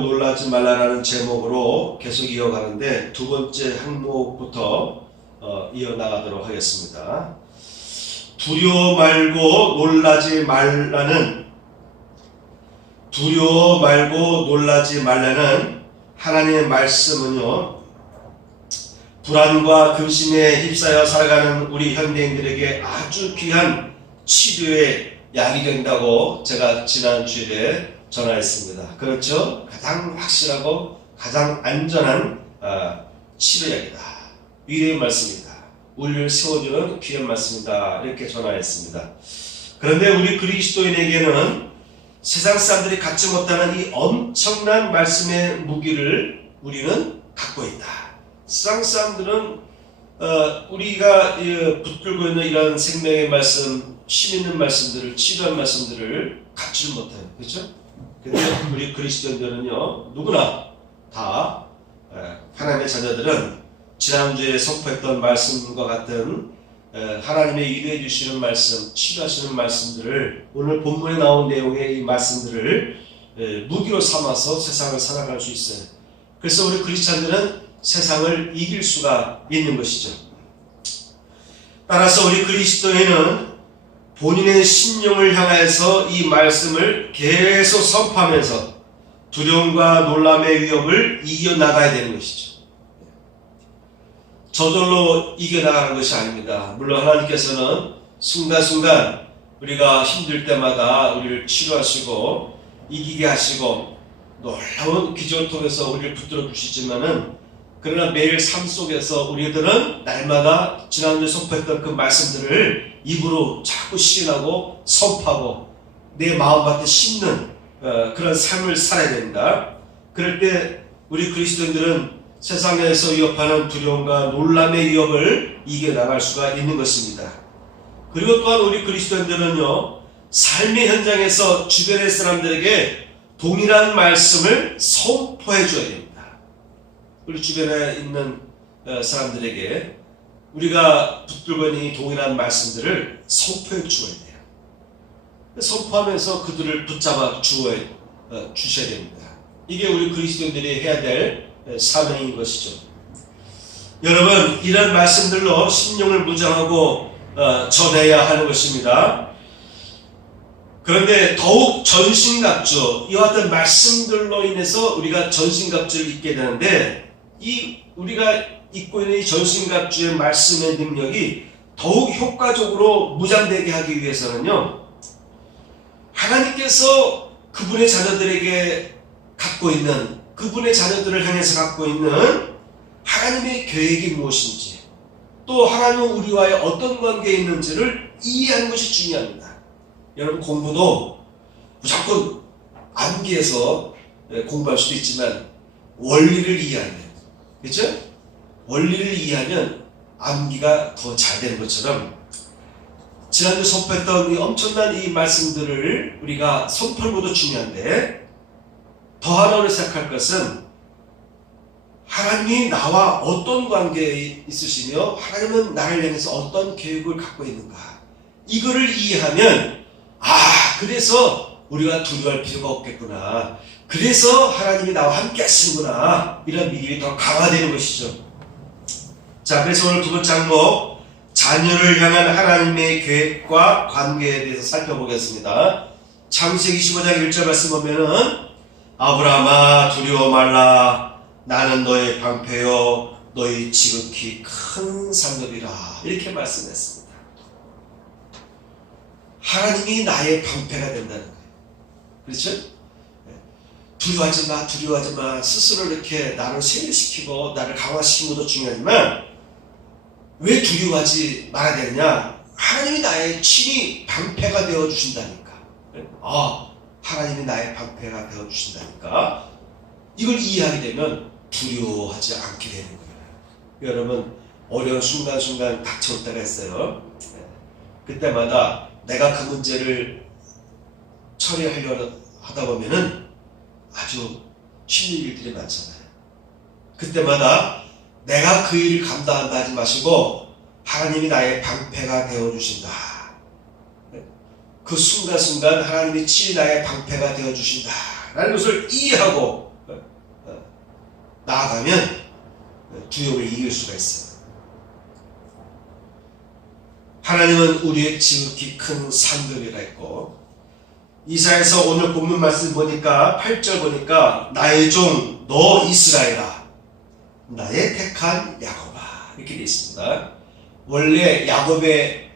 놀라지 말라라는 제목으로 계속 이어가는데 두 번째 항목부터 이어나가도록 하겠습니다. 두려워 말고 놀라지 말라는 하나님의 말씀은요, 불안과 근심에 휩싸여 살아가는 우리 현대인들에게 아주 귀한 치료의 약이 된다고 제가 지난 주일에 전화했습니다. 그렇죠? 가장 확실하고 가장 안전한 치료약이다. 위대의 말씀이다. 우리를 세워주는 귀한 말씀이다. 이렇게 전화했습니다. 그런데 우리 그리스도인에게는 세상 사람들이 갖지 못하는 이 엄청난 말씀의 무기를 우리는 갖고 있다. 세상 사람들은 우리가 붙들고 있는 이런 생명의 말씀, 심 있는 말씀들을, 치료한 말씀들을 갖지를 못해요. 그렇죠? 근데 우리 그리스도인들은요, 누구나 다 하나님의 자녀들은 지난주에 선포했던 말씀과 같은 하나님의 위로해 주시는 말씀, 치료하시는 말씀들을, 오늘 본문에 나온 내용의 이 말씀들을 무기로 삼아서 세상을 살아갈 수 있어요. 그래서 우리 크리스찬들은 세상을 이길 수가 있는 것이죠. 따라서 우리 그리스도인은 본인의 신령을 향해서 이 말씀을 계속 선포하면서 두려움과 놀람의 위협을 이겨나가야 되는 것이죠. 저절로 이겨나가는 것이 아닙니다. 물론 하나님께서는 순간순간 우리가 힘들 때마다 우리를 치료하시고 이기게 하시고 놀라운 기적을 통해서 우리를 붙들어 주시지만은, 그러나 매일 삶 속에서 우리들은 날마다 지난주에 선포했던 그 말씀들을 입으로 자꾸 시인하고 선포하고 내 마음밭에 심는 그런 삶을 살아야 됩니다. 그럴 때 우리 그리스도인들은 세상에서 위협하는 두려움과 놀람의 위협을 이겨나갈 수가 있는 것입니다. 그리고 또한 우리 그리스도인들은요, 삶의 현장에서 주변의 사람들에게 동일한 말씀을 선포해 줘야 됩니다. 우리 주변에 있는 사람들에게 우리가 붙들고 있는 이 동일한 말씀들을 선포해 주어야 돼요. 선포하면서 그들을 붙잡아 주셔야 됩니다. 이게 우리 그리스도인들이 해야 될 사명인 것이죠. 여러분, 이런 말씀들로 심령을 무장하고 전해야 하는 것입니다. 그런데 더욱 전신갑주, 이와 같은 말씀들로 인해서 우리가 전신갑주를 입게 되는데, 우리가 입고 있는 이 전신갑주의 말씀의 능력이 더욱 효과적으로 무장되게 하기 위해서는요, 하나님께서 그분의 자녀들에게 갖고 있는, 그분의 자녀들을 향해서 갖고 있는 하나님의 계획이 무엇인지, 또 하나님은 우리와의 어떤 관계에 있는지를 이해하는 것이 중요합니다. 여러분, 공부도 무조건 암기해서 공부할 수도 있지만 원리를 이해하면, 그렇죠? 원리를 이해하면 암기가 더 잘 되는 것처럼, 지난주 선포했던 이 엄청난 이 말씀들을 우리가 선포하는 것도 중요한데, 더 하나로 생각할 것은 하나님이 나와 어떤 관계에 있으시며 하나님은 나를 향해서 어떤 계획을 갖고 있는가, 이거를 이해하면, 그래서 우리가 두려워할 필요가 없겠구나, 그래서 하나님이 나와 함께 하시는구나, 이런 믿음이 더 강화되는 것이죠. 자, 그래서 오늘 두 번째 항목, 자녀를 향한 하나님의 계획과 관계에 대해서 살펴보겠습니다. 창세기 25장 1절 말씀 보면은, 아브라함아 두려워 말라, 나는 너의 방패요 너희 지극히 큰 상급이라, 이렇게 말씀했습니다. 하나님이 나의 방패가 된다는 거예요. 그렇죠? 두려워하지 마. 스스로 이렇게 나를 세뇌시키고 나를 강화시키는 것도 중요하지만, 왜 두려워하지 말아야 되느냐? 하나님이 나의 친히 방패가 되어주신다니까. 하나님이 나의 방패가 되어주신다니까. 이걸 이해하게 되면 두려워하지 않게 되는 거예요. 여러분, 어려운 순간순간 닥쳐올 때가 있어요. 그때마다 내가 그 문제를 처리하려고 하다 보면은 아주 힘든 일들이 많잖아요. 그때마다 내가 그 일을 감당한다 하지 마시고, 하나님이 나의 방패가 되어주신다. 그 순간순간 하나님이 친히 나의 방패가 되어주신다 라는 것을 이해하고 나아가면 두려움을 이길 수가 있어요. 하나님은 우리의 지극히 큰 상급이라 했고, 이사야서 오늘 본문 말씀 보니까 8절 보니까 나의 종 너 이스라엘아, 나의 택한 야곱아, 이렇게 되어 있습니다. 원래 야곱의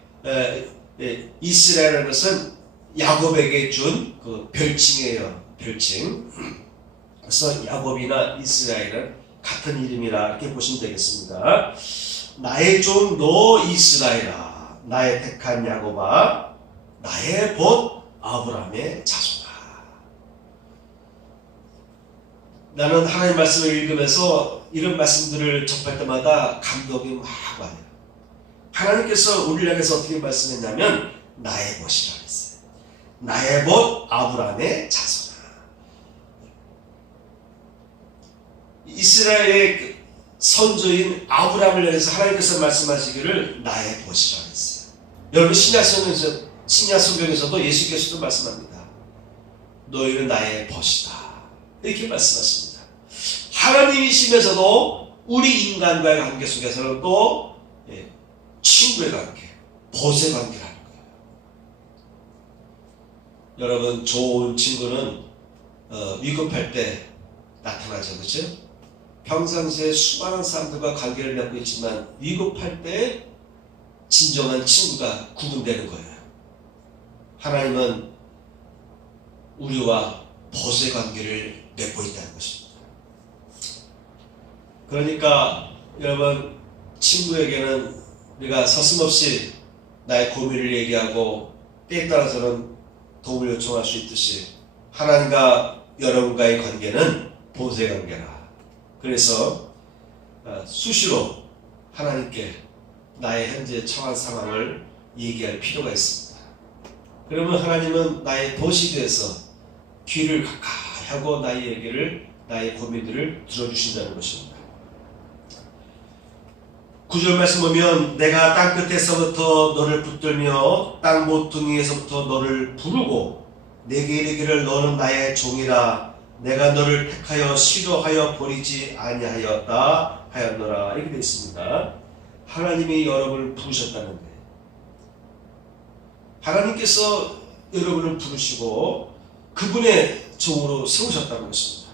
이스라엘이라는 것은 야곱에게 준 그 별칭이에요. 별칭. 그래서 야곱이나 이스라엘은 같은 이름이라 이렇게 보시면 되겠습니다. 나의 종 너 이스라엘아, 나의 택한 야곱아, 나의 봇 아브라함의 자손아. 나는 하나님 말씀을 읽으면서 이런 말씀들을 접할 때마다 감동이 막 와요. 하나님께서 우리를 향해서 어떻게 말씀했냐면 나의 벗이라고 했어요. 나의 벗 아브라함의 자손아. 이스라엘의 선조인 아브라함을 향해서 하나님께서 말씀하시기를 나의 벗이라고 했어요. 여러분 신약 성경에서도 예수께서도 말씀합니다. 너희는 나의 벗이다, 이렇게 말씀하십니다. 하나님이시면서도 우리 인간과의 관계 속에서는 또 친구의 관계, 벗의 관계라는 거예요. 여러분, 좋은 친구는 위급할 때 나타나죠, 그렇죠? 평상시에 수많은 사람들과 관계를 맺고 있지만 위급할 때 진정한 친구가 구분되는 거예요. 하나님은 우리와 벗의 관계를 맺고 있다는 것입니다. 그러니까 여러분, 친구에게는 우리가 서슴없이 나의 고민을 얘기하고 때에 따라서는 도움을 요청할 수 있듯이 하나님과 여러분과의 관계는 벗의 관계라. 그래서 수시로 하나님께 나의 현재 처한 상황을 얘기할 필요가 있습니다. 그러면 하나님은 나의 벗이 되어서 귀를 가까이 하고 나의 얘기를, 나의 고민들을 들어주신다는 것입니다. 9절 말씀 보면 내가 땅끝에서부터 너를 붙들며 땅 모퉁이에서부터 너를 부르고 내게 이르기를 너는 나의 종이라, 내가 너를 택하여 싫어하여 버리지 아니하였다 하였노라, 이렇게 되어 있습니다. 하나님이 여러분을 부르셨다는 거예요. 하나님께서 여러분을 부르시고 그분의 종으로 세우셨다는 것입니다.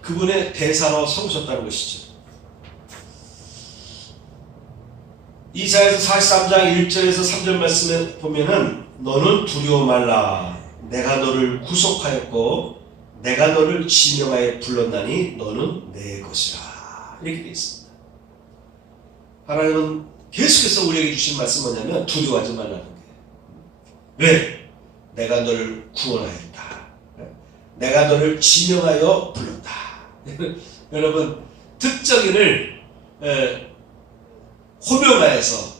그분의 대사로 세우셨다는 것이죠. 이사야서 43장 1절에서 3절 말씀에 보면은 너는 두려워 말라, 내가 너를 구속하였고 내가 너를 지명하여 불렀나니 너는 내 것이라, 이렇게 되어 있습니다. 하나님은 계속해서 우리에게 주신 말씀은 뭐냐면 두려워하지 말라는 거예요. 왜? 내가 너를 구원하였다. 내가 너를 지명하여 불렀다. 여러분, 특정인을 호명하여서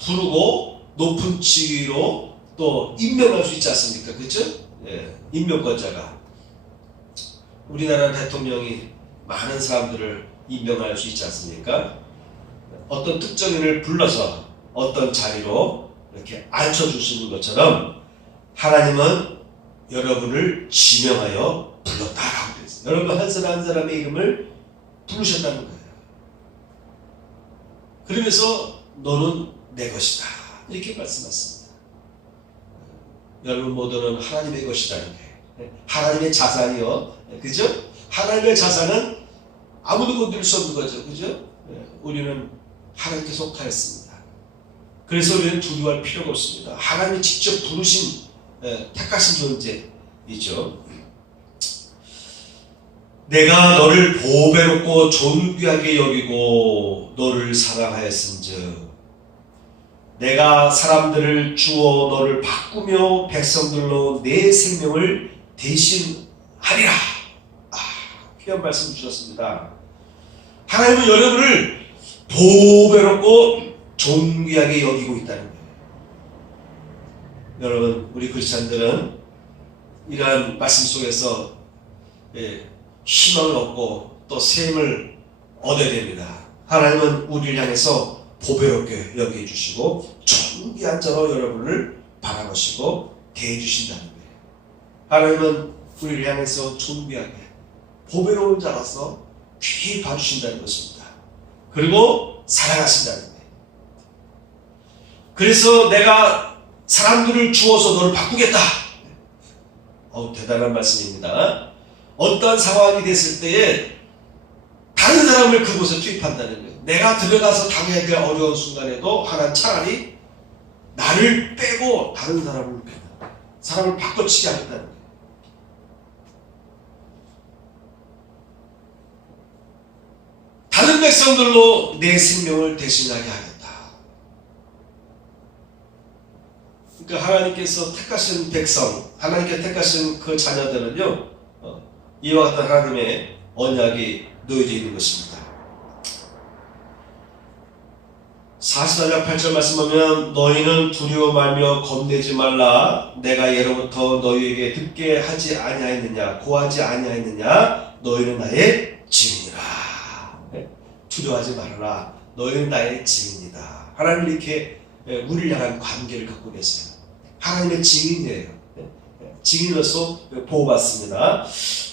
부르고 높은 지위로 또 임명할 수 있지 않습니까? 그렇죠? 임명권자가. 우리나라 대통령이 많은 사람들을 임명할 수 있지 않습니까? 어떤 특정인을 불러서 어떤 자리로 이렇게 앉혀주시는 것처럼 하나님은 여러분을 지명하여 불렀다라고 되어 있어요. 여러분 한 사람 한 사람의 이름을 부르셨다는 거예요. 그러면서 너는 내 것이다, 이렇게 말씀하셨습니다. 여러분 모두는 하나님의 것이라는 거예요. 하나님의 자산이요, 그죠? 하나님의 자산은 아무도 건드릴 수 없는 거죠, 그죠? 우리는 하나님께 속하였습니다. 그래서 우리는 두려워할 필요가 없습니다. 하나님이 직접 부르신 택하신 존재이죠. 내가 너를 보배롭고 존귀하게 여기고 너를 사랑하였은즉 내가 사람들을 주어 너를 바꾸며 백성들로 내 생명을 대신하리라. 귀한 말씀 주셨습니다. 하나님은 여러분을 보배롭고 존귀하게 여기고 있다는 거예요. 여러분, 우리 크리스찬들은 이러한 말씀 속에서 희망을 얻고 또 샘을 얻어야 됩니다. 하나님은 우리를 향해서 보배롭게 여기해 주시고 존귀한 자로 여러분을 바라보시고 대해 주신다는 거예요. 하나님은 우리를 향해서 존귀하게 보배로운 자로서 귀히 봐주신다는 것입니다. 그리고 사랑하신다는 거예요. 그래서 내가 사람들을 주어서 너를 바꾸겠다. 대단한 말씀입니다. 어떠한 상황이 됐을 때에 다른 사람을 그곳에 투입한다는 거예요. 내가 들어가서 당해야 될 어려운 순간에도 하나님 차라리 나를 빼고 다른 사람을 바꿔치게 하겠다는 거예요. 다른 백성들로 내 생명을 대신하게 하겠다. 그러니까 하나님께서 택하신 백성, 하나님께 택하신 그 자녀들은요, 이와 같은 하나님의 언약이 놓여져 있는 것입니다. 44장 8절 말씀 보면 너희는 두려워 말며 겁내지 말라. 내가 예로부터 너희에게 듣게 하지 아니하였느냐, 고하지 아니하였느냐. 너희는 나의 증인이라. 두려워하지 말아라. 너희는 나의 증인이다. 하나님 이렇게 우리를 향한 관계를 갖고 계세요. 하나님의 증인이에요. 증인으로서 보호받습니다.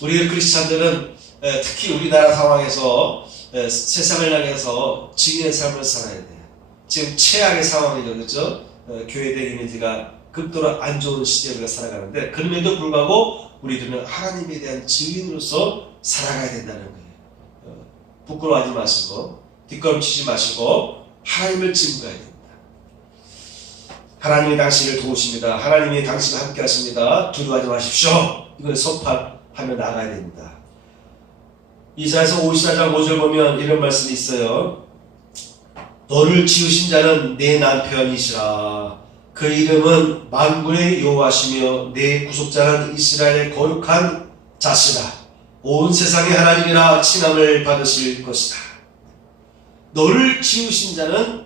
우리 크리스찬들은 특히 우리나라 상황에서 세상을 향해서 증인의 삶을 살아야 돼요. 지금 최악의 상황이죠. 그렇죠? 교회의 이미지가 극도로 안 좋은 시대에 우리가 살아가는데 그럼에도 불구하고 우리들은 하나님에 대한 증인으로서 살아가야 된다는 거예요. 부끄러워하지 마시고 뒷걸음치지 마시고 하나님을 증거해야 됩니다. 하나님이 당신을 도우십니다. 하나님이 당신과 함께 하십니다. 두려워하지 마십시오. 이걸 선포하며 나가야 됩니다. 이사야서 54장 5절 보면 이런 말씀이 있어요. 너를 지으신 자는 내 남편이시라. 그 이름은 만군의 여호와시며 내 구속자는 이스라엘의 거룩한 자시라. 온 세상의 하나님이라 칭함을 받으실 것이다. 너를 지으신 자는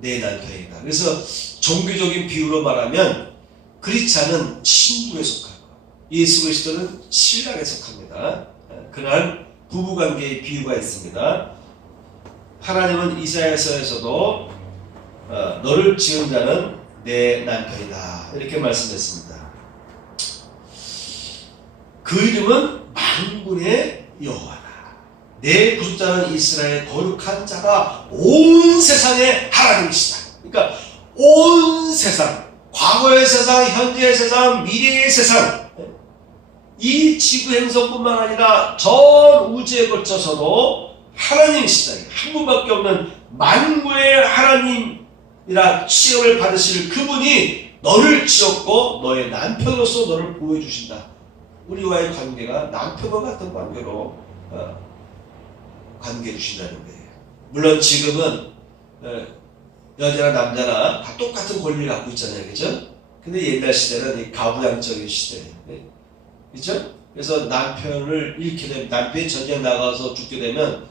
내 남편이다. 그래서 종교적인 비유로 말하면 크리스찬은 신부에 속하고 예수 그리스도는 신랑에 속합니다. 그러한 부부관계의 비유가 있습니다. 하나님은 이사야서에서도 너를 지은 자는 내 남편이다 이렇게 말씀했습니다. 그 이름은 만군의 여호와다. 내 구속자는 이스라엘의 거룩한 자가 온 세상의 하나님이시다. 그러니까 온 세상, 과거의 세상, 현재의 세상, 미래의 세상, 이 지구 행성뿐만 아니라 전 우주에 걸쳐서도 하나님이시다. 한 분밖에 없는 만구의 하나님이라 취업을 받으실 그분이 너를 지었고 너의 남편으로서 너를 보호해 주신다. 우리와의 관계가 남편과 같은 관계로 관계해 주신다는 거예요. 물론 지금은 여자나 남자나 다 똑같은 권리를 갖고 있잖아요. 그죠? 근데 옛날 시대는 이 가부장적인 시대예요. 그죠? 그래서 남편을 잃게 되면, 남편이 전쟁 나가서 죽게 되면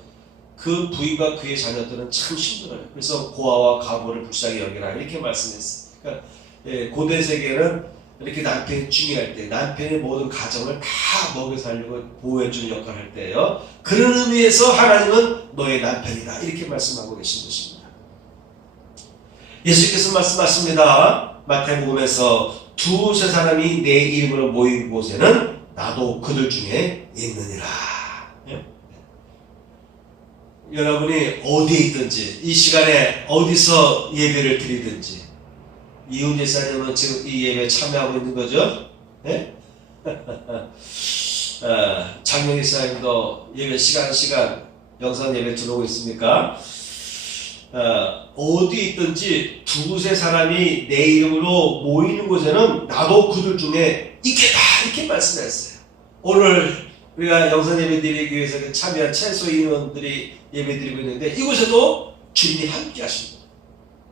그 부인과 그의 자녀들은 참 힘들어요. 그래서 고아와 가부를 불쌍히 여기라 이렇게 말씀했어요. 그러니까 고대 세계는 이렇게 남편이 중요할 때 남편의 모든 가정을 다 먹여 살리고 보호해주는 역할을 할 때예요. 그런 의미에서 하나님은 너의 남편이다 이렇게 말씀하고 계신 것입니다. 예수께서 말씀하십니다. 마태복음에서 두세 사람이 내 이름으로 모인 곳에는 나도 그들 중에 있느니라. 여러분이 어디에 있든지 이 시간에 어디서 예배를 드리든지 이훈 예사님은 지금 이 예배에 참여하고 있는 거죠? 네? 장명 예사님도 예배 시간 영상 예배 들어오고 있습니까? 어디 있든지 두세 사람이 내 이름으로 모이는 곳에는 나도 그들 중에 있겠다 이렇게 말씀했어요. 오늘 우리가 영상 예배 드리기 위해서 참여한 최소 인원들이 예배 드리고 있는데 이곳에도 주님이 함께 하십니다.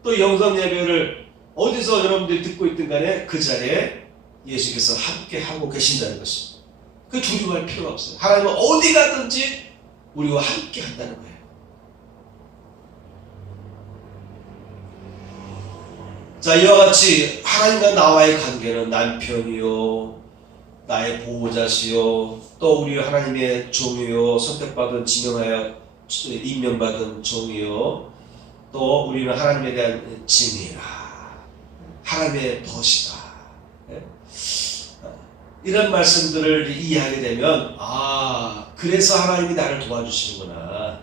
또 영상 예배를 어디서 여러분들이 듣고 있든 간에 그 자리에 예수께서 함께 하고 계신다는 것입니다. 그 두려워할 필요가 없어요. 하나님은 어디 가든지 우리와 함께 한다는 거예요. 자, 이와 같이 하나님과 나와의 관계는 남편이요, 나의 보호자시요, 또 우리 하나님의 종이요, 선택받은 지명하여 임명받은 종이요, 또 우리는 하나님에 대한 증이라, 하나님의 벗이다. 이런 말씀들을 이해하게 되면 그래서 하나님이 나를 도와주시는구나.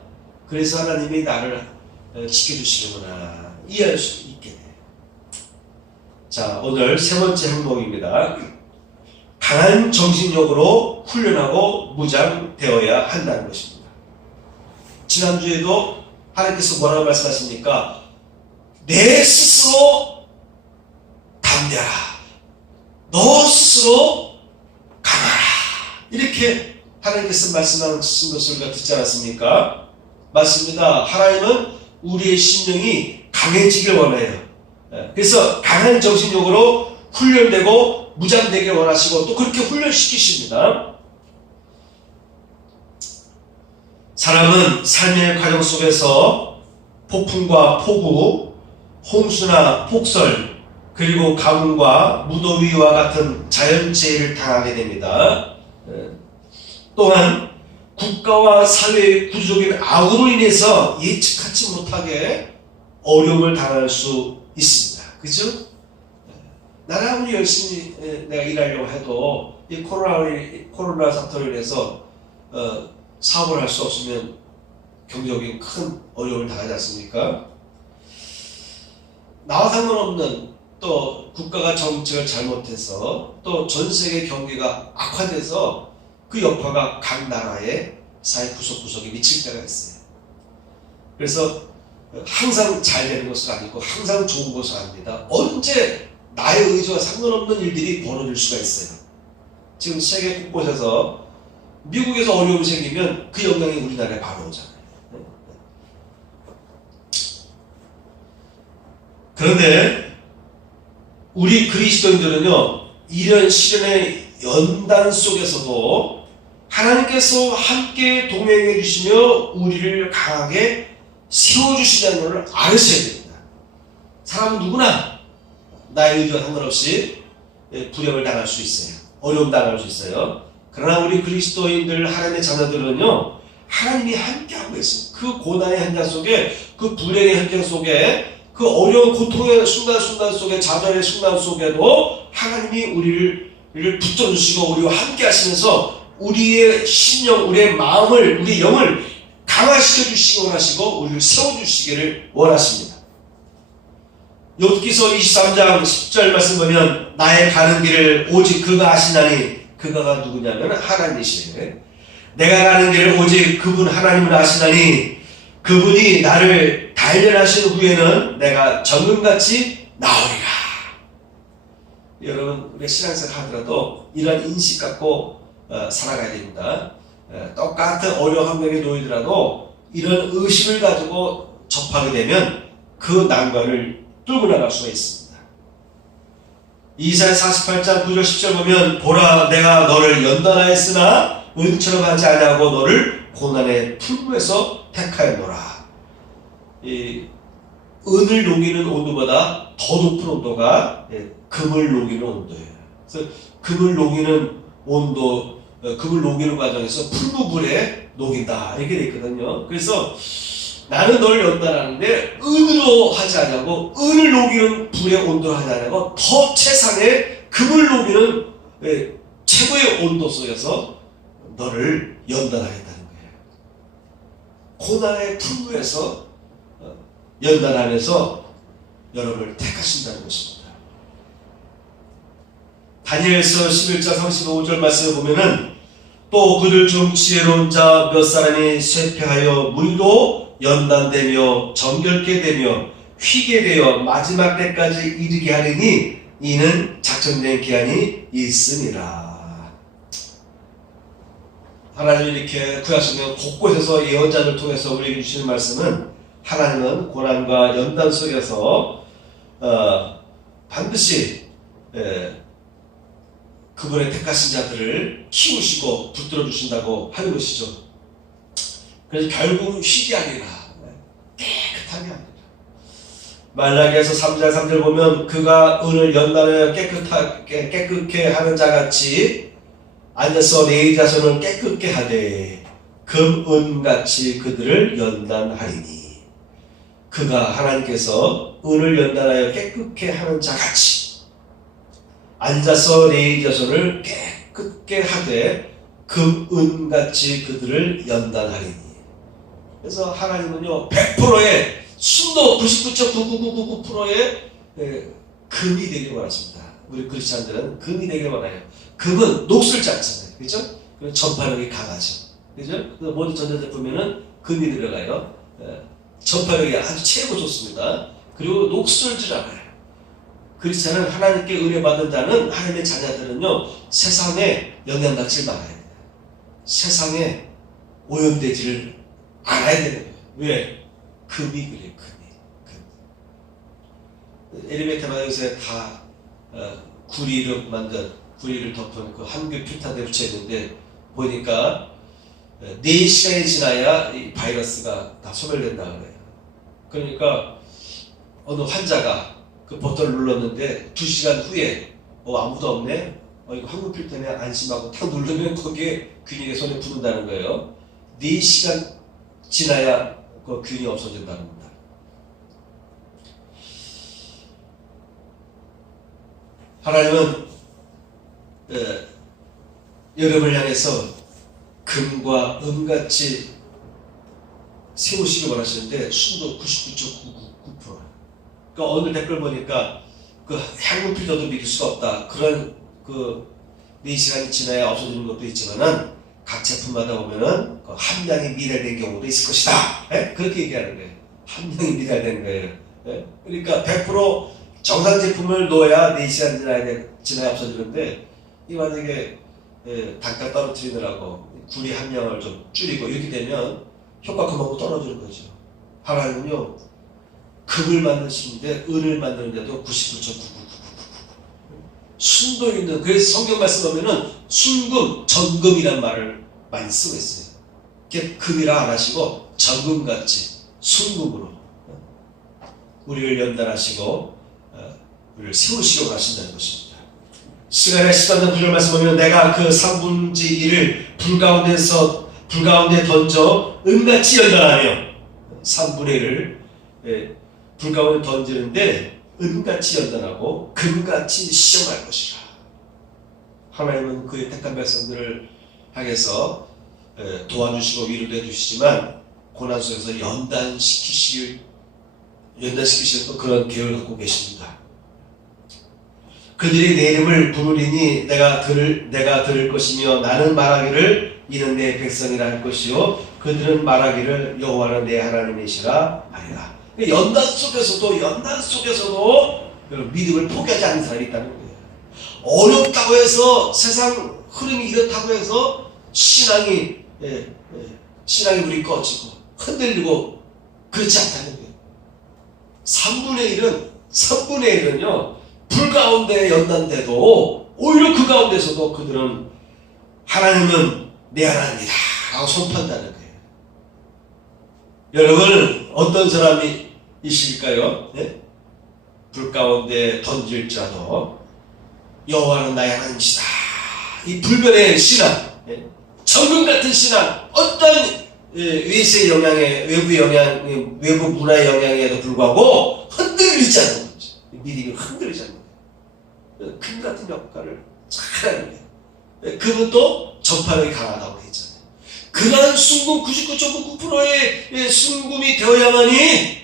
그래서 하나님이 나를 지켜주시는구나. 이해할 수 있게 돼. 자, 오늘 세 번째 항목입니다. 강한 정신력으로 훈련하고 무장되어야 한다는 것입니다. 지난주에도 하나님께서 뭐라고 말씀하십니까? 내 스스로 담대하라. 너 스스로 강하라. 이렇게 하나님께서 말씀하신 것을 우리가 듣지 않았습니까? 맞습니다. 하나님은 우리의 심령이 강해지길 원해요. 그래서 강한 정신력으로 훈련되고 무장되길 원하시고 또 그렇게 훈련시키십니다. 사람은 삶의 과정 속에서 폭풍과 폭우, 홍수나 폭설, 그리고 가뭄과 무더위와 같은 자연재해를 당하게 됩니다. 또한 국가와 사회의 구조적인 악으로 인해서 예측하지 못하게 어려움을 당할 수 있습니다. 그죠? 나는 아무리 열심히 내가 일하려고 해도 이 코로나 사태로 인해서 사업을 할 수 없으면 경제적인 큰 어려움을 당하지 않습니까? 나와 상관없는 또 국가가 정책을 잘못해서 또 전 세계 경기가 악화돼서 그 여파가 각 나라의 사회 구석구석에 미칠 때가 있어요. 그래서 항상 잘 되는 것은 아니고 항상 좋은 것은 아닙니다. 언제 나의 의지와 상관없는 일들이 벌어질 수가 있어요. 지금 세계 곳곳에서 미국에서 어려움이 생기면 그 영향이 우리나라에 바로 오잖아요. 그런데 우리 그리스도인들은요, 이런 시련의 연단 속에서도 하나님께서 함께 동행해 주시며 우리를 강하게 세워주시다는 것을 알으셔야 됩니다. 사람은 누구나 나의 의지와 상관없이 불행을 당할 수 있어요. 어려움 당할 수 있어요. 그러나 우리 그리스도인들 하나님의 자녀들은요, 하나님이 함께하고 있어요. 그 고난의 현장 속에, 그 불행의 현장 속에, 그 어려운 고통의 순간순간 속에, 좌절의 순간 속에도 하나님이 우리를 붙들어주시고 우리와 함께 하시면서 우리의 심령, 우리의 마음을, 우리의 영을 강화시켜 주시기 원하시고 우리를 세워주시기를 원하십니다. 욥기서 23장 10절 말씀 보면 나의 가는 길을 오직 그가 아시나니, 그가가 누구냐면 하나님이시래. 내가 가는 길을 오직 그분 하나님을 아시나니 그분이 나를 단련하신 후에는 내가 정금같이 나오리라. 여러분, 우리 신앙생활 하더라도 이런 인식 갖고 살아가야 됩니다. 똑같은 어려운 환경에 놓이더라도 이런 의심을 가지고 접하게 되면 그 난관을 뚫고 나갈 수가 있습니다. 이사야 48장 9절 10절 보면 보라 내가 너를 연단하였으나 은처럼 하지 아니하고 너를 고난의 풀무에서 택하였노라. 이 은을 녹이는 온도보다 더 높은 온도가 금을 녹이는 온도예요. 그래서 금을 녹이는 온도, 금을 녹이는 과정에서 풀무불에 녹인다 이렇게 되어 있거든요. 그래서 나는 너를 연단하는데 은으로 하지 않냐고, 은을 녹이는 불의 온도로 하지 않냐고 더 최상의 금을 녹이는 최고의 온도 속에서 너를 연단하겠다는 거예요. 고난의 풍부에서 연단하면서 여러분을 택하신다는 것입니다. 다니엘서 11장 35절 말씀을 보면은 또 그들 중 지혜로운 자 몇 사람이 쇠퇴하여 무리도 연단되며 정결케 되며 휘게 되어 마지막 때까지 이르게 하리니 이는 작정된 기한이 있으니라. 하나님이 이렇게 구약성경 곳곳에서 예언자를 통해서 우리에게 주시는 말씀은 하나님은 고난과 연단 속에서 반드시 그분의 택하신 자들을 키우시고 붙들어 주신다고 하는 것이죠. 그래서 결국 휘게 아니라 깨끗하게 합니다. 말라기에서 3장 3절 보면 그가 은을 연단하여 깨끗게 하는 자같이 앉아서 네 자손을 깨끗게 하되 금, 은같이 그들을 연단하리니, 그가 하나님께서 은을 연단하여 깨끗게 하는 자같이 앉아서 네 자손을 깨끗게 하되 금은같이 그들을 연단하리니. 그래서 하나님은요 100%의 순도 99.99999%의 금이 되길 원하십니다. 우리 크리스찬들은 금이 되길 원해요. 금은 녹슬지 않잖아요. 그렇죠? 전파력이 강하죠. 그죠? 모든 전자제품에는 금이 들어가요. 전파력이 아주 최고 좋습니다. 그리고 녹슬지 않아요. 크리스찬은 하나님께 은혜 받은 자는, 하나님의 자녀들은요 세상에 영향받지 말아야 돼요. 세상에 오염되지를 않아야 되는 거예요. 왜? 금이 그래요. 금. 엘리베이터마다 요새 다 구리를 덮은 그 한글 필터대 붙여있는데 보니까 4시간이 지나야 이 바이러스가 다 소멸된다 그래요. 그러니까 어느 환자가 그 버튼을 눌렀는데 2시간 후에 아무도 없네? 이거 한국 필터네? 안심하고 탁 누르면 거기에 균이 손에 붙는다는 거예요. 4시간 지나야 그 균이 없어진다는 겁니다. 하나님은 여러분을 향해서 금과 은같이 세우시기 원하시는데 순도 99.999%. 그러니까 오늘 댓글 보니까 그 향후 필터도 믿을 수가 없다. 그런 4시간이 지나야 없어지는 것도 있지만은 각 제품마다 보면은 그 함량이 미달된 경우도 있을 것이다. 그렇게 얘기하는 거예요. 함량이 미달된 거예요. 그러니까 100% 정상 제품을 넣어야 4시간 지나야 없어지는데 이 만약에 단가 떨어뜨리느라고 구리 함량을 좀 줄이고 이렇게 되면 효과 그만큼 떨어지는 거죠. 하나님은요 금을 만드시는데 은을 만드는데도 99.999 순도 있는, 그래서 성경 말씀 보면은 순금, 전금이란 말을 많이 쓰고 있어요. 이게 금이라 안 하시고 전금같이 순금으로 우리를 연단하시고 우리를 세우시려고 하신다는 것입니다. 시간에 13년 9절 말씀 보면 내가 그 3분의 1을 불 가운데 던져 은같이 연단하며 3분의 1을 불 가운데 던지는데 은같이 연단하고 금같이 시험할 것이라. 하나님은 그의 택한 백성들을 향해서 도와주시고 위로도 해주시지만 고난 속에서 연단시키시는 또 그런 계획을 갖고 계십니다. 그들이 내 이름을 부르리니 내가 들을 것이며 나는 말하기를 이는 내 백성이라 할 것이요 그들은 말하기를 여호와는 내 하나님이시라 하리라. 연단 속에서도 믿음을 포기하지 않는 사람이 있다는 거예요. 어렵다고 해서 세상 흐름이 이렇다고 해서 신앙이 불이 꺼지고 흔들리고 그렇지 않다는 거예요. 3분의 1은요 불 가운데 연단돼도 오히려 그 가운데서도 그들은 하나님은 내 하나님이다 라고 선포한다는 거예요. 여러분은 어떤 사람이실까요? 네? 불 가운데 던질지라도 여호와는 나의 하나님이시다. 이 불변의 신앙, 정금 같은 신앙, 어떤 외세의 영향에, 외부 문화의 영향에도 불구하고 흔들리지 않는 거죠. 믿음이 흔들리지 않는 거예요. 금 같은 역할을 잘 하는 거예요. 금은 또 전파력이 강하다고 했잖아요. 그러한 순금 99.9%의 순금이 되어야만이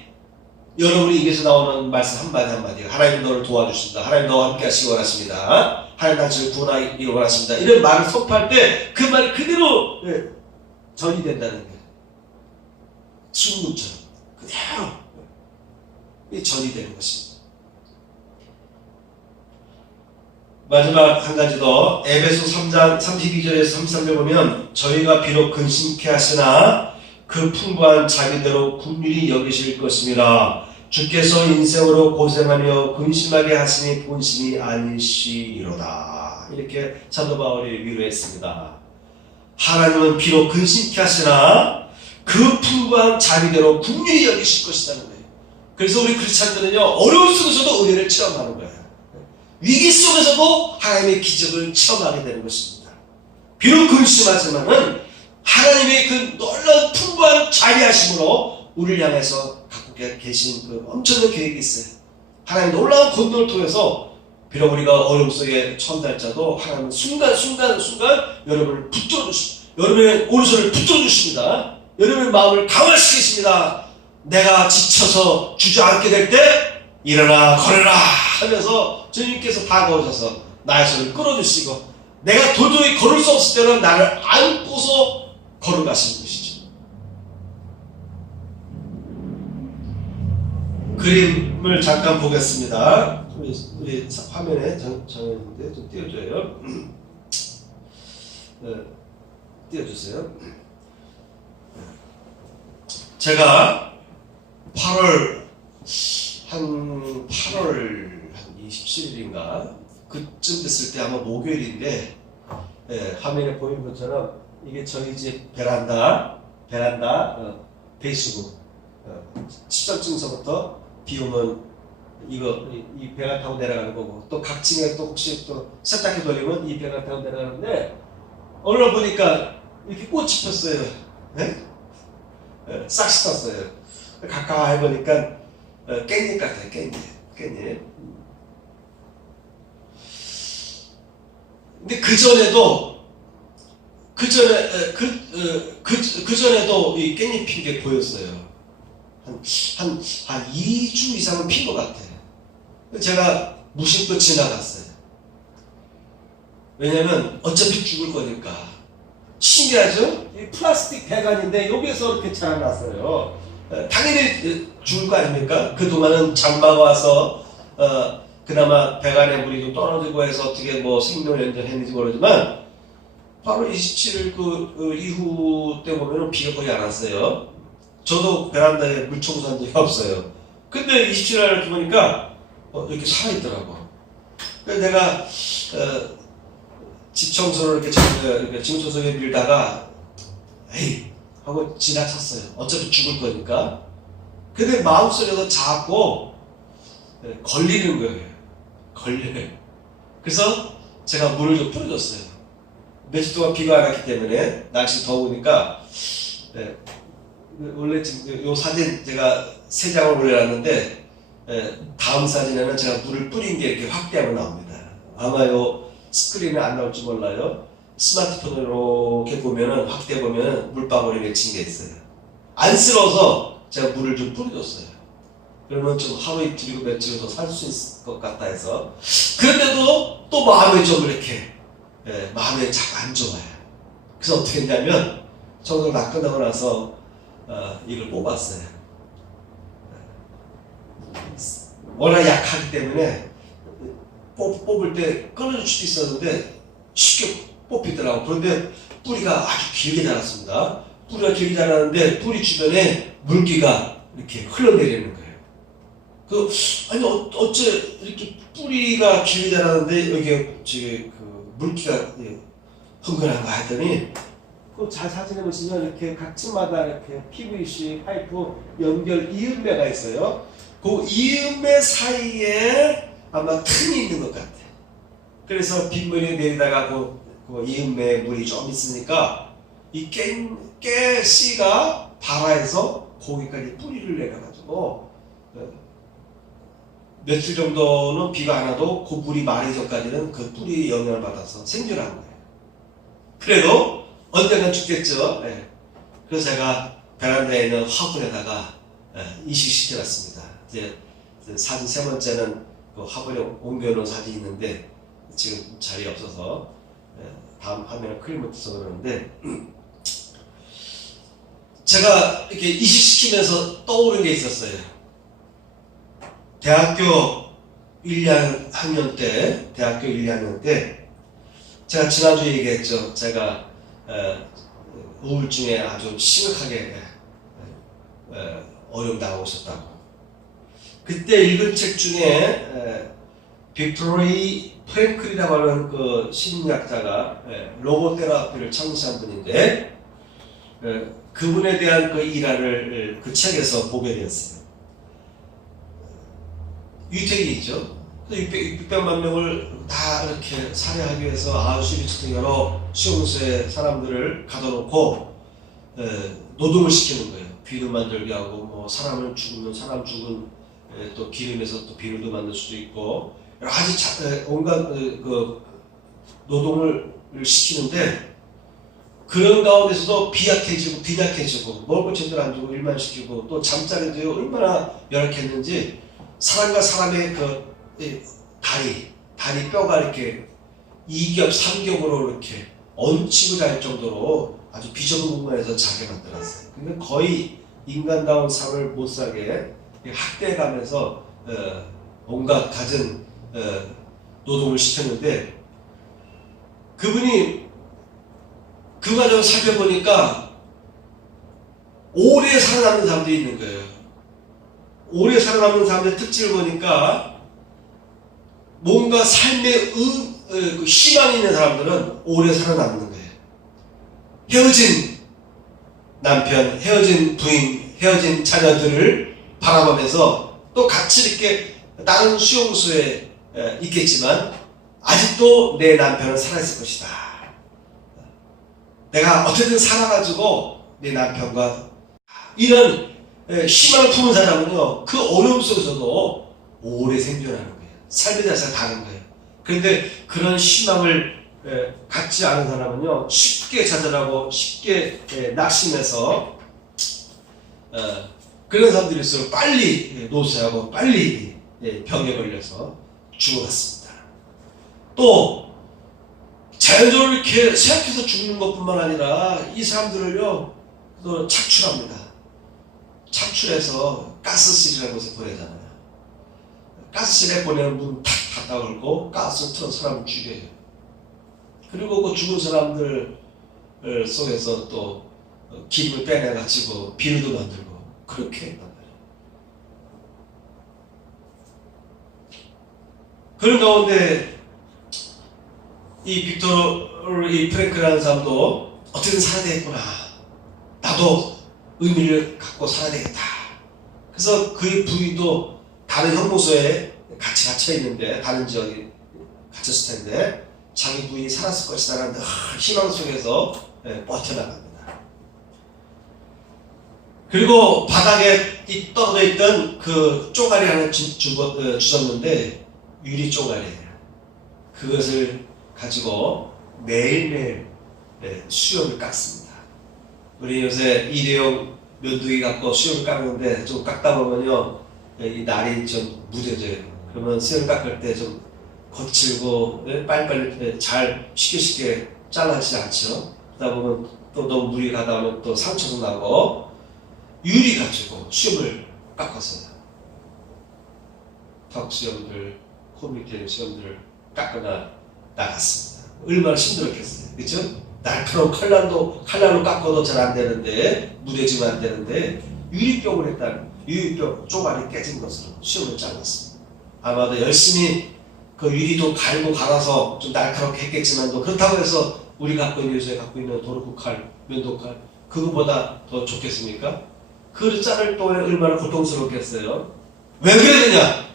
여러분이 입에서 나오는 말씀 한마디 하나님 너를 도와주신다. 하나님 너와 함께 하시기 원하십니다. 하나님 당신을 구원하기를 원하십니다. 이런 말을 선포할 때 그 말이 그대로 전이 된다는 거예요. 순금처럼 그대로 전이 되는 것입니다. 마지막 한 가지 더 에베소 3장 32절에서 33절 보면 저희가 비록 근심케 하시나 그 풍부한 자비대로 긍휼히 여기실 것입니다. 주께서 인생으로 고생하며 근심하게 하시니 본심이 아니시리로다. 이렇게 사도 바울이 위로했습니다. 하나님은 비록 근심케 하시나 그 풍부한 자비대로 긍휼히 여기실 것이라는 거예요. 그래서 우리 크리스찬들은요 어려움 속에서도 은혜를 체험하는 거예요. 위기 속에서도 하나님의 기적을 체험하게 되는 것입니다. 비록 근심하지만은 하나님의 그 놀라운 풍부한 자비하심으로 우리를 향해서 갖고 계신 그 엄청난 계획이 있어요. 하나님 놀라운 권능을 통해서 비록 우리가 어려움 속에 처한 달자도 하나님은 순간 여러분을 여러분의 오른손을 붙들어 주십니다. 여러분의 마음을 강화시키십니다. 내가 지쳐서 주저앉게 될 때 일어나 걸어라 하면서 주님께서 다가오셔서 나의 손을 끌어주시고 내가 도저히 걸을 수 없을 때는 나를 안고서 걸어가시는 것이죠. 그림을 잠깐 보겠습니다. 우리 화면에 정했는데 좀 띄워줘요. 네, 띄워주세요. 제가 8월 한 27일인가 그쯤 됐을 때 아마 목요일인데 화면에 보이는 것처럼 이게 저희 집 베란다 배수구 10층서부터 비 오면 이 배가 타고 내려가는 거고 또 각 층에 또 혹시 또 세탁기 돌리면 이 배가 타고 내려가는데 오늘 보니까 이렇게 꽃이 폈어요. 네? 싹시 떴어요. 가까이 보니까 깻잎 같아요. 깻잎. 근데 그전에도 이 깻잎 핀 게 보였어요. 한 2주 이상은 핀 것 같아요. 제가 무심코 지나갔어요. 왜냐면 어차피 죽을 거니까. 신기하죠? 이 플라스틱 배관인데 여기에서 이렇게 자라났어요. 당연히 죽을 거 아닙니까? 그동안은 장마가 와서 그나마 배관에 물이 좀 떨어지고 해서 어떻게 뭐 생명을 연장했는지 모르지만 8월 27일 그 이후 때 보면 비가 거의 안 왔어요. 저도 베란다에 물 청소한 적이 없어요. 근데 27일 보니까 이렇게 살아있더라고. 그래서 내가 집 청소를 이렇게 짐 청소기에 밀다가 에이 하고 지나쳤어요. 어차피 죽을 거니까. 근데 마음속에서 자꾸 걸리는 거예요. 걸려요. 그래서 제가 물을 좀 뿌려줬어요. 며칠 동안 비가 안 왔기 때문에 날씨 더우니까 원래 지금 요 사진 제가 3장을 올려놨는데 다음 사진에는 제가 물을 뿌린 게 이렇게 확대하면 나옵니다. 아마 요 스크린에 안 나올지 몰라요. 스마트폰으로 이렇게 보면은 확대 보면은 물방울이 맺힌 게 있어요. 안쓰러워서 제가 물을 좀 뿌려줬어요. 그러면 좀 하루 이틀이고 며칠 더 살 수 있을 것 같다 해서. 그런데도 또 마음이 좀 이렇게 마음이 잘 안 좋아요. 그래서 어떻게 했냐면 청소를 다 끝나고 나서 이걸 뽑았어요. 워낙 약하기 때문에 뽑을 때 끊어질 수도 있었는데 쉽게 뽑히더라고. 그런데 뿌리가 아주 길게 자랐습니다. 뿌리가 길게 자랐는데 뿌리 주변에 물기가 이렇게 흘러내리는 거예요. 아니 어째 이렇게 뿌리가 길게 자랐는데 여기에 그 물기가 흥건한가 했더니 잘 사진에 보시면 이렇게 각 층마다 이렇게 PVC 파이프 연결 이음매가 있어요. 그 이음매 사이에 아마 틈이 있는 것 같아요. 그래서 빗물이 내리다가 그 이음매에 물이 좀 있으니까 이 깨씨가 발아해서 거기까지 뿌리를 내려가지고 며칠 정도는 비가 안 와도 그 물이 마르기 전까지는 그 뿌리 영향을 받아서 생존한 거예요. 그래도 언젠간 죽겠죠. 그래서 제가 베란다에 있는 화분에다가 이식시켜놨습니다. 이제 사진 3번째는 그 화분에 옮겨놓은 사진이 있는데 지금 자리에 없어서 다음 화면에 클릭 못해서 그러는데 제가 이렇게 이식시키면서 떠오른 게 있었어요. 대학교 1, 2학년 때 제가 지난주에 얘기했죠. 제가 우울증에 아주 심각하게 어려움 당하고 있었다고. 그때 읽은 책 중에 빅토리 프랭클이라고 하는 그 심리학자가 로고 테라피를 창시한 분인데 그분에 대한 그 일화를 그 책에서 보게 되었어요. 유태인이 있죠. 600만 명을 다 이렇게 살해하기 위해서 아우슈비츠 등 여러 수용소에 사람들을 가둬놓고 노동을 시키는 거예요. 비누 만들게 하고 뭐 사람 죽은 또 기름에서 또 비누도 만들 수도 있고 여러 가지 온갖 그 노동을 시키는데 그런 가운데서도 비약해지고 빈약해지고 먹을 것 제대로 안 주고 일만 시키고 또 잠자리도 얼마나 열악했는지 사람과 사람의 그 다리 뼈가 이렇게 2겹 3겹으로 이렇게 얹히고 잘 정도로 아주 비좁은 공간에서 자게 만들었어요. 근데 거의 인간다운 삶을 못 살게 학대해가면서 온갖 갖은 노동을 시켰는데 그분이 그 과정을 살펴보니까 오래 살아남는 사람들이 있는 거예요. 오래 살아남는 사람들의 특징을 보니까 뭔가 삶의 희망이 있는 사람들은 오래 살아남는 거예요. 헤어진 남편, 헤어진 부인, 헤어진 자녀들을 바라보면서 또 같이 이렇게 다른 수용소에 있겠지만 아직도 내 남편은 살아있을 것이다. 내가 어떻게든 살아가지고 내 남편과 이런 희망을 품은 사람은요, 그 어려움 속에서도 오래 생존하는 거예요. 삶의 자세가 다른 거예요. 그런데 그런 희망을 갖지 않은 사람은요, 쉽게 좌절하고 쉽게 낙심해서 그런 사람들일수록 빨리 노쇠하고 빨리 병에 걸려서 죽어갔습니다. 또 자연적으로 이렇게 생각해서 죽는 것뿐만 아니라 이 사람들을요 또 착출합니다. 착출해서 가스실이라는 곳에 보내잖아요. 가스실에 보내면 문 탁 닫아 걸고 가스 틀어서 사람을 죽여요. 그리고 그 죽은 사람들 속에서 또 기름을 빼내가지고 비누도 만들고 그렇게 했단 말이에요. 그런 가운데 이 빅토르 프랭클이라는 사람도 어떻게든 살아야 되겠구나. 나도 의미를 갖고 살아야 되겠다. 그래서 그의 부인도 다른 형무소에 같이 갇혀 있는데, 다른 지역에 갇혔을 텐데 자기 부인이 살았을 것이라는 희망 속에서 버텨나갑니다. 그리고 바닥에 떨어져 있던 그 쪼가리 하나 주셨는데 유리 쪼가리예요. 그것을 가지고 매일매일 수염을 깎습니다. 우리 요새 일회용 면도기 갖고 수염을 깎는데 좀 깎다 보면요 이 날이 좀 무뎌져요. 그러면 수염 깎을 때 좀 거칠고 빨리빨리 잘 쉽게 잘라지지 않죠. 그러다 보면 또 너무 물이 가다 보면 또 상처도 나고, 유리 가지고 수염을 깎았어요. 턱 수염들, 코 밑에 수염들 깎거나 나갔습니다. 얼마나 힘들었겠어요. 그렇죠? 날카로운 칼날로 깎아도 잘 안 되는데, 무뎌지면 안 되는데 유리병을 했다는, 유리병 쪼가리 깨진 것으로 수염을 잘랐습니다. 아마도 열심히 그 유리도 갈고 갈아서 좀 날카롭게 했겠지만도, 그렇다고 해서 우리 요새 갖고 있는 도르쿠 칼, 면도칼 그거보다 더 좋겠습니까? 그 자를 또 얼마나 고통스럽겠어요. 왜 그래야 되냐?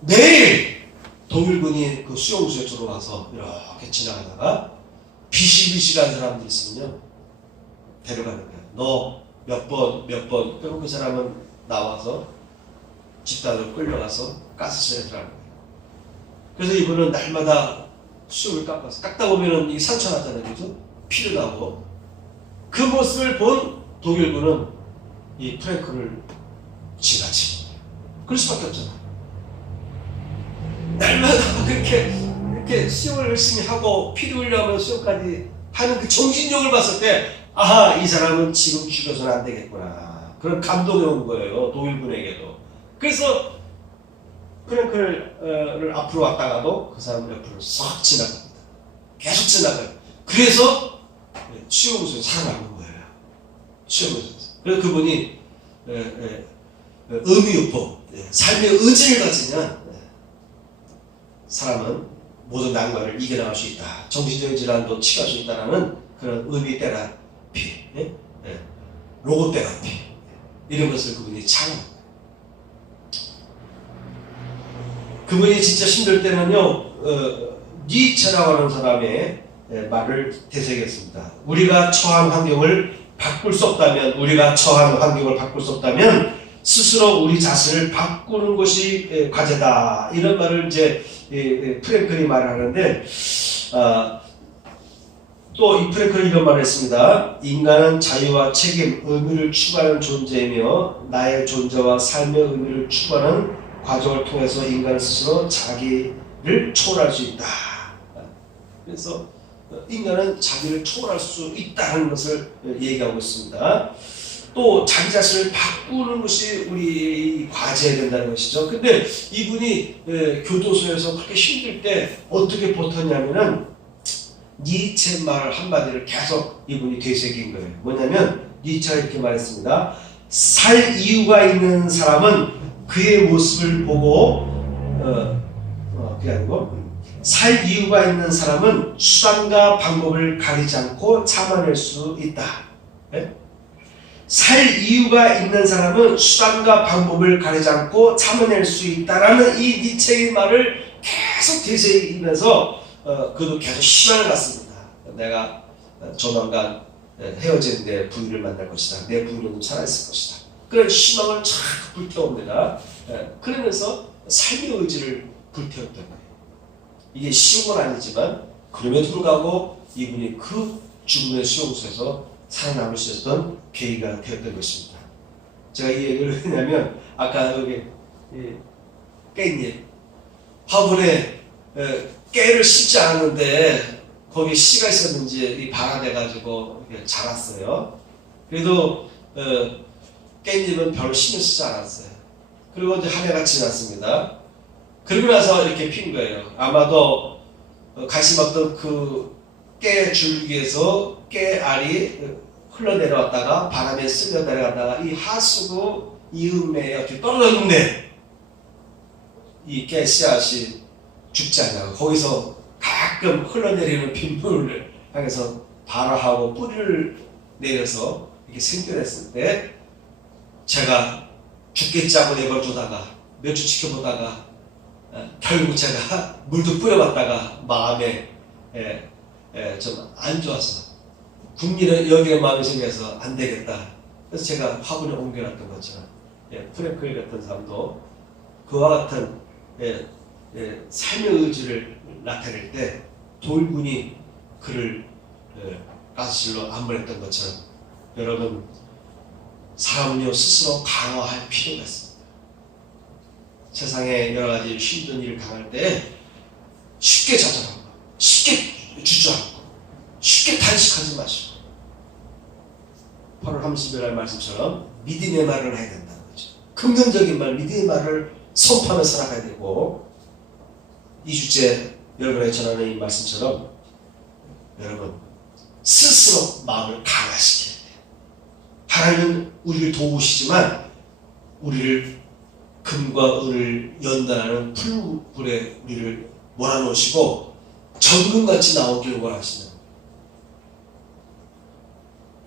매일 독일군이 그 수용소에 들어와서 이렇게 지나가다가 비실비실한 사람들이 있으면요 데려가는 거야. 너 몇 번, 그럼 그 사람은 나와서 집단으로 끌려가서 가스실에 들어가는 거예요. 그래서 이분은 날마다 수염을 깎다 보면은 이 상처 났잖아요. 그죠? 피를 나고. 그 모습을 본 독일군은 이 프랭클을 지나치고. 그럴 수밖에 없잖아. 날마다 이렇게 수염을 열심히 하고 피를 흘려하면서 수염까지 하는 그 정신력을 봤을 때, 아하, 이 사람은 지금 죽여서는 안 되겠구나. 그런 감동이 온 거예요. 독일군에게도. 그래서 프랭클을 앞으로 왔다가도 그 사람 옆으로 싹 지나갑니다. 계속 지나가요. 그래서 수용소에 살아남는 거예요. 수용소에서. 그래서 그분이 의미유포, 삶의 의지를 가지면 사람은 모든 난관을 이겨나갈 수 있다. 정신적인 질환도 치료할 수 있다는 그런 의미 테라피, 로고 테라피, 이런 것을 그분이 창합니다. 그분이 진짜 힘들 때는요, 니체라고 하는 사람의 말을 되새겼습니다. 우리가 처한 환경을 바꿀 수 없다면 스스로 우리 자신을 바꾸는 것이 과제다. 이런 말을 이제 프랭클이 말을 하는데, 또 이 프랭클은 이런 말을 했습니다. 인간은 자유와 책임, 의미를 추구하는 존재이며 나의 존재와 삶의 의미를 추구하는 과정을 통해서 인간은 스스로 자기를 초월할 수 있다. 그래서 인간은 자기를 초월할 수 있다는 것을 얘기하고 있습니다. 또 자기 자신을 바꾸는 것이 우리 과제해야 된다는 것이죠. 근데 이분이 교도소에서 그렇게 힘들 때 어떻게 버텼냐면은 니체 말을 한마디를 계속 이분이 되새긴 거예요. 뭐냐면 니체가 이렇게 말했습니다. 살 이유가 있는 사람은 그의 모습을 보고 그게 아니고 살 이유가 있는 사람은 수단과 방법을 가리지 않고 참아낼 수 있다. 네? 살 이유가 있는 사람은 수단과 방법을 가리지 않고 참아낼 수 있다라는 이 니체의 말을 계속 되새기면서 그도 계속 희망을 갖습니다. 내가 조만간 헤어진 내 부인을 만날 것이다. 내 부인은 살아있을 것이다. 그런 희망을 착 불태웁니다. 그러면서 삶의 의지를 불태웠던 거예요. 이게 쉬운 건 아니지만 그럼에도 불구하고 이분이 그 죽음의 수용소에서 살아남을 수 있었던 계기가 되었던 것입니다. 제가 이 얘기를 왜냐면 아까 여기 깻잎 화분에 깨를 심지 않았는데 거기 씨가 있었는지 발아돼가지고 자랐어요. 그래도 깻잎은 별로 신경 쓰지 않았어요. 그리고 이제 한 해가 지났습니다. 그리고 나서 이렇게 핀 거예요. 아마도 관심 없던 그 깨 줄기에서 깨알이 흘러내려왔다가 바람에 쓸려 내려갔다가 이 하수구 이음매에 어떻게 떨어졌는데 이 깨 씨앗이 죽지 않냐고 거기서 가끔 흘러내리는 빗물을 향해서 발화하고 뿌리를 내려서 이렇게 생겨냈을 때 제가 죽겠지 하고 내버려두다가 몇 주 지켜보다가 결국 제가 물도 뿌려봤다가 마음에 좀 안 좋아서 국민의 여기에 마음이 생겨서 안 되겠다. 그래서 제가 화분에 옮겨놨던 것처럼 프랭클 같은 사람도 그와 같은 삶의 의지를 나타낼 때 돌군이 그를 가스실로 안보냈던 것처럼 여러분 사람은요 스스로 강화할 필요가 있습니다. 세상에 여러 가지 힘든 일을 당할 때 쉽게 좌절하고 쉽게 주저하고 쉽게 탄식하지 마시고 8월 30일 날 말씀처럼 믿음의 말을 해야 된다는 거죠. 긍정적인 말, 믿음의 말을 선포하며 살아가야 되고 2주째 여러분에게 전하는 이 말씀처럼 여러분 스스로 마음을 강화시켜야 돼요. 하나님은 우리를 도우시지만 우리를 금과 은을 연단하는 풀불에 우리를 몰아넣으시고 정금같이 나오기를 원하시는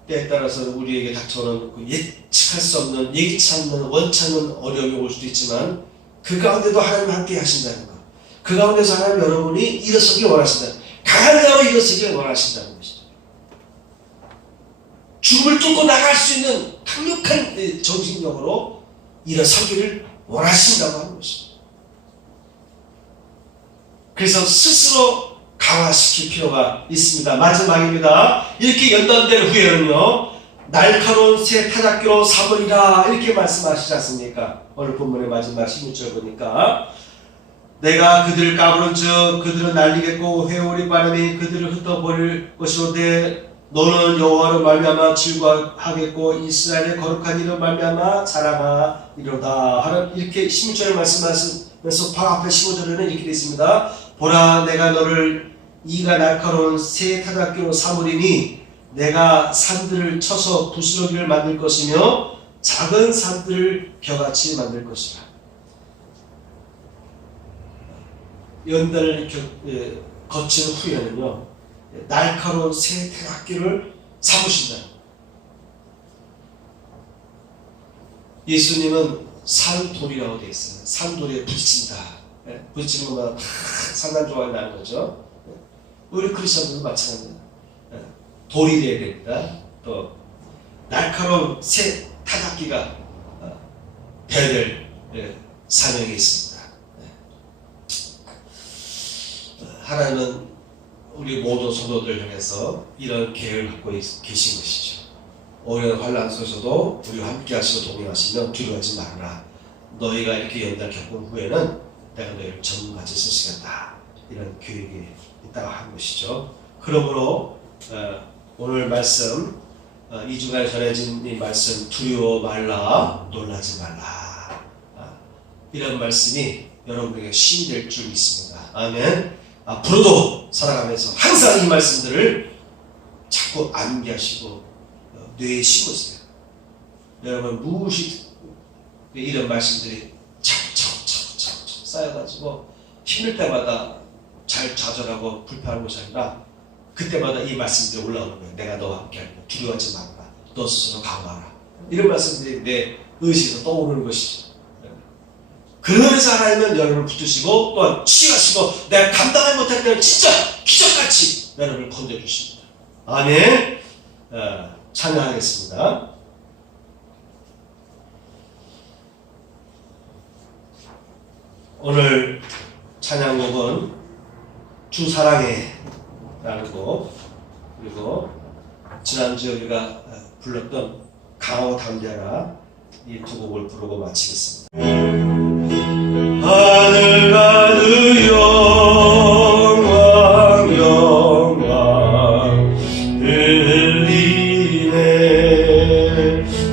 때에 따라서 우리에게 닥쳐오는 그 예측할 수 없는 예기치 않는 원치 않는 어려움이 올 수도 있지만 그 가운데도 하나님 함께 하신다는 것, 그 가운데서 하나님 여러분이 일어서길 원하신다, 강한 자로 일어서길 원하신다는 것이죠. 죽음을 뚫고 나갈 수 있는 강력한 정신력으로 일어서기를 원하신다고 하는 것입니다. 그래서 스스로 강화시킬 필요가 있습니다. 마지막입니다. 이렇게 연단된 후에는요 날카로운 새 타작기로 삼으리라 이렇게 말씀하시지 않습니까? 오늘 본문의 마지막 16절 보니까 내가 그들을 까부른 즉 그들은 날리겠고 회오리 바람이 그들을 흩어버릴 것이로되 너는 여호와로 말미암아 즐거워하겠고 이스라엘의 거룩한 이로 말미암아 자랑하리로다 하는 이렇게 16절에 말씀하시면서 바로 앞에 15절에는 이렇게 되어 있습니다. 보라 내가 너를 이가 날카로운 새 타작기로 삼으리니 내가 산들을 쳐서 부스러기를 만들 것이며 작은 산들을 벼같이 만들 것이라. 연단을 거친 후에는요 날카로운 새 타작기를 삼으신다. 예수님은 산돌이라고 되어 있어요. 산돌에 부딪힌다. 부딪히는 것마다 다 산산조각이 나는 거죠. 우리 크리스천들도 마찬가지입니다. 돌이 되어야 됩니다. 또 날카로운 새 타작기가 될 사명이 있습니다. 하나님은 우리 모든 성도들 향해서 이런 계획을 갖고 계신 것이죠. 오히려 환난 속에서도 우리와 함께 하시고 동행하시면 두려워하지 말라. 너희가 이렇게 연단을 겪은 후에는 내가 너희를 전문같이 쓰시겠다. 이런 계획이 있다고 한 것이죠. 그러므로 오늘 말씀, 이 주간에 전해진 이 말씀, 두려워 말라, 놀라지 말라, 이런 말씀이 여러분에게 힘이 될 줄 믿습니다. 아멘. 앞으로도 살아가면서 항상 이 말씀들을 자꾸 암기하시고 뇌에 심으세요. 여러분 무엇이 이런 말씀들이 차곡차곡 쌓여가지고 힘들 때마다 잘 좌절하고 불편한 것이 아니라 그때마다 이 말씀들이 올라오는 거예요. 내가 너와 함께하는 거야. 두려워하지 말라. 너 스스로 강화하라. 이런 말씀들이 내 의식에서 떠오르는 것이죠. 그러면서 하나님은 여러분을 붙드시고 또한 치유하시고 내가 감당하지 못할 때는 진짜 기적같이 여러분을 건져주십니다. 아멘. 찬양하겠습니다. 오늘 찬양곡은 주 사랑해 라는 곡, 그리고 지난주에 우리가 불렀던 강하고 담대하라, 이 두 곡을 부르고 마치겠습니다. 하늘 가득 영광 영광 들리네.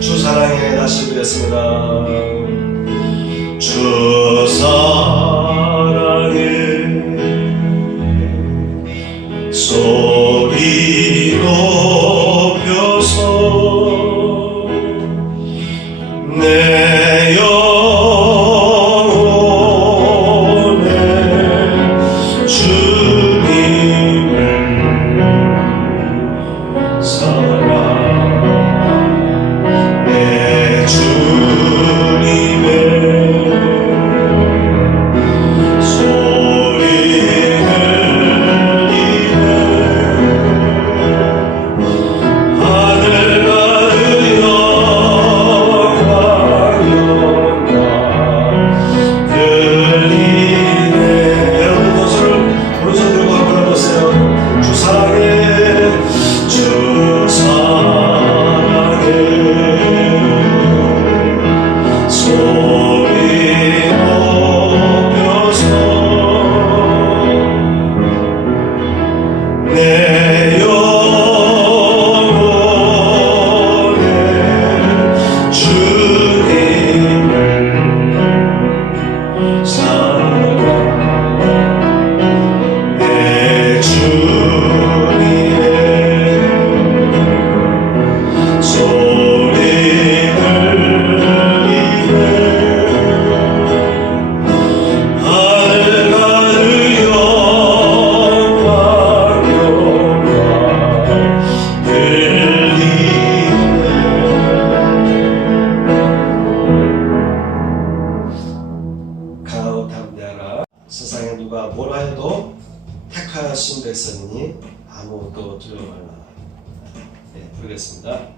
주 사랑해. 다시 부르겠습니다. 주 사랑해. 소리 높여서 내 영혼에 주님을 사랑, 내 주님의 세상에 누가 뭐라 해도 택하신 백성이니 아무것도 두려워 말라. 네, 부르겠습니다.